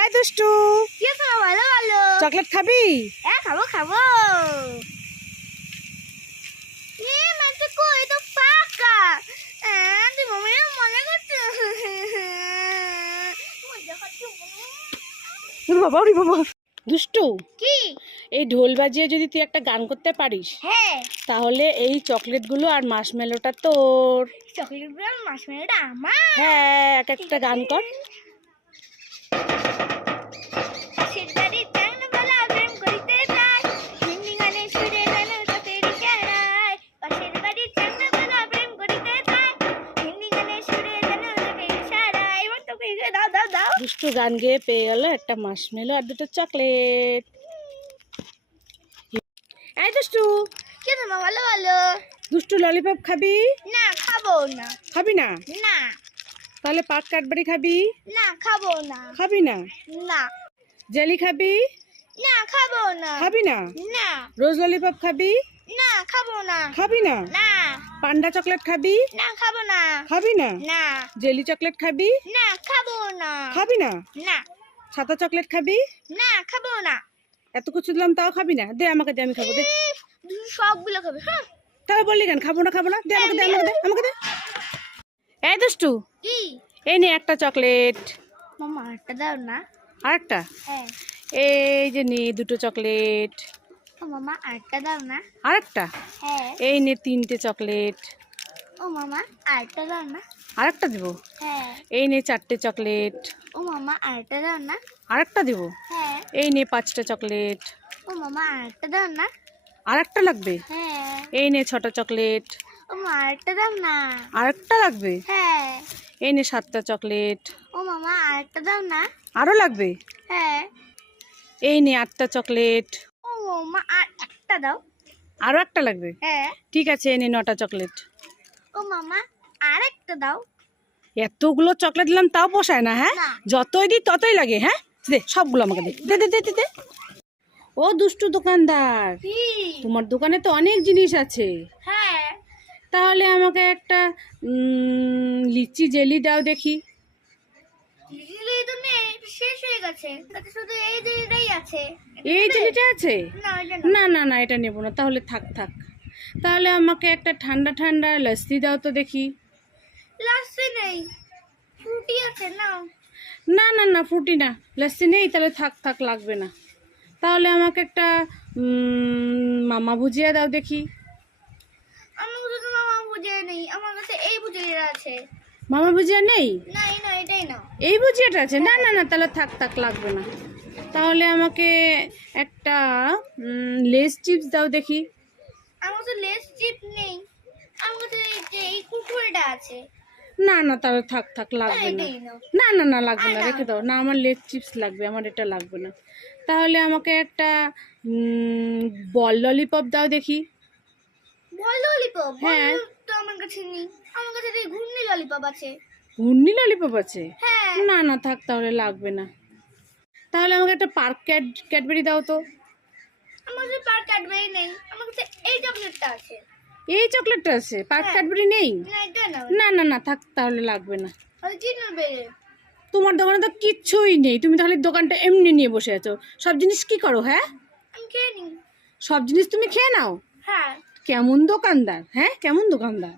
এই দুষ্টু, কি খাবো? ভালো ভালো। চকলেট খাবি? হ্যাঁ খাবো খাবো। মাঝে কই তো ফাঁকা। তুই মনে মনে করছো? বাবা রে বাবা। দুষ্টু, কি? এই ঢোল বাজিয়ে যদি তুই একটা গান করতে পারিস, হ্যাঁ। তাহলে এই চকলেটগুলো আর মার্শমেলোটা তোর। চকলেটগুলো আর মার্শমেলোটা আমার। হ্যাঁ, এক একটা গান কর। পাশের বাড়ির চাংনাবালা প্রেম করিতে যায়, হিন্দি গানের সুরে যেন চোখের ইশারায়। পাশের বাড়ির চাংনাবালা প্রেম করিতে যায়, হিন্দি গানের সুরে যেন চোখের ইশারায়। এবার তোকে দাও দাও দাও। দুষ্টু গান গেয়ে পেয়ে গেল একটা মার্শমেলো আর দুটো চকলেট। এই দুষ্টু, কি তোমার? ভালো ভালো। দুষ্টু ললিপপ খাবি? না খাবো না। খাবি না? না তাহলে পাক কাঠবারি খাবি? না খাবো না। খাবি না? না জেলি খাবি? না খাবো না। খাবি না? না রোজ ললিপপ খাবি? না খাবো না। খাবি না? না পান্ডা চকলেট খাবি? না খাবো না। খাবি না? না জেলি চকলেট খাবি? না খাবো না। খাবি না? না সাদা চকলেট খাবি? না খাবো না। এত কিছু দিলাম তাও খাবি না? দে আমাকে, দে আমি খাবো, দে। সবগুলো খাবে। হ্যাঁ তাহলে বললি কেন খাবো না খাবো না? দে আমাকে, দে আমাকে, দে আমাকে, দে। এই দুষ্টু, কি? এই নে একটা চকলেট। মামা একটা দাও না। আরেকটা? হ্যাঁ। এই যে নে দুটো চকলেট। ও মামা আরেকটা দাও না। আরেকটা? হ্যাঁ। এই নে তিনটে চকলেট। ও মামা আরেকটা দাও না। আরেকটা দিব? হ্যাঁ। এই নে চারটে চকলেট। ও মামা আরেকটা দাও না। আরেকটা দিব? হ্যাঁ। এই নে পাঁচটা চকলেট। ও মামা আরেকটা দাও না। আরেকটা লাগবে? হ্যাঁ। এই নে ছটা চকলেট। ও মামা আরেকটা দাও না। আরেকটা লাগবে? হ্যাঁ। এই নে সাতটা চকলেট। ও মামা আরেকটা দাও না। আরো লাগবে? হ্যাঁ। এই নে আটটা চকলেট। ও মামা আর একটা দাও। আরো একটা লাগবে? হ্যাঁ। ঠিক আছে, এই নে নটা চকলেট। ও মামা আরেকটা দাও। এতগুলো চকলেট দিলাম তাও পোষায় না? হ্যাঁ, না। যতই দিই ততই লাগে। হ্যাঁ, দে সবগুলো আমাকে দে, দে দে দে দে, দে। ও দুষ্টু দোকানদার, কি? তোমার দোকানে তো অনেক জিনিস আছে, হ্যাঁ। তাহলে আমাকে একটা লিচি জেলি দাও দেখি। লিলি তো নেই, শেষ হয়ে গেছে। তাতে শুধু এই দুইটাই আছে। এই জেলিটা আছে? না এটা না। না না না, এটা নেবো না, তাহলে থাক থাক। তাহলে আমাকে একটা ঠান্ডা ঠান্ডা লস্যি দাও তো দেখি। লাস্টে নেই, ফ্রুটি আছে নাও। না না না, ফ্রুটি না, লস্যি নেই, তাহলে থাক থাক, লাগবে না। তাহলে আমাকে একটা মামা ভুজিয়া দাও দেখি। আমার কাছে তো মামা বুঝিয়ে নেই, আমার কাছে এই বুঝিয়ে আছে। মামা ভুজিয়া নেই? না এই না, এটাই না। এই ভুজিয়াটা আছে? না না না, তাহলে থাক থাক, লাগবে না। তাহলে আমাকে একটা লেস চিপস দাও দেখি। আমার কাছে লেস চিপ নেই, আমার কাছে এই কুকুরটা আছে। না না, তাহলে থাক থাক, লাগবে না। এটাই নাও। না না না, লাগবে না, রেখে দাও। না, আমার লেস চিপস লাগবে, আমার এটা লাগবে না। তাহলে আমাকে একটা বল ললিপপ দাও দেখি। বল ললিপপ? হ্যাঁ। তো আমার কাছে নেই, আমার কাছে তো এই ঘূর্ণি ললিপপ আছে। ঘূর্ণি ললিপপ আছে? হ্যাঁ। না না, থাক, তাহলে লাগবে না। তাহলে আমাকে একটা পার্ক ক্যাডবেরি দাও তো। আমার কাছে পার ক্যাডবেরি নেই, আমার কাছে এই চকলেটটা আছে। এই চকলেটটা আছে, পার্ক হ্যাঁ। ক্যাডবেরি নেই? না এটা নাও। না না না, থাক, তাহলে লাগবে না। আর কি নেবে? তোমার দোকানে তো কিচ্ছুই নেই, তুমি তাহলে দোকানটা এমনি নিয়ে বসে আছো। সব জিনিস কি করো? হ্যাঁ, আমি খেয়ে নিই। সব জিনিস তুমি খেয়ে নাও? হ্যাঁ। কেমন দোকানদার, হ্যাঁ, কেমন দোকানদার।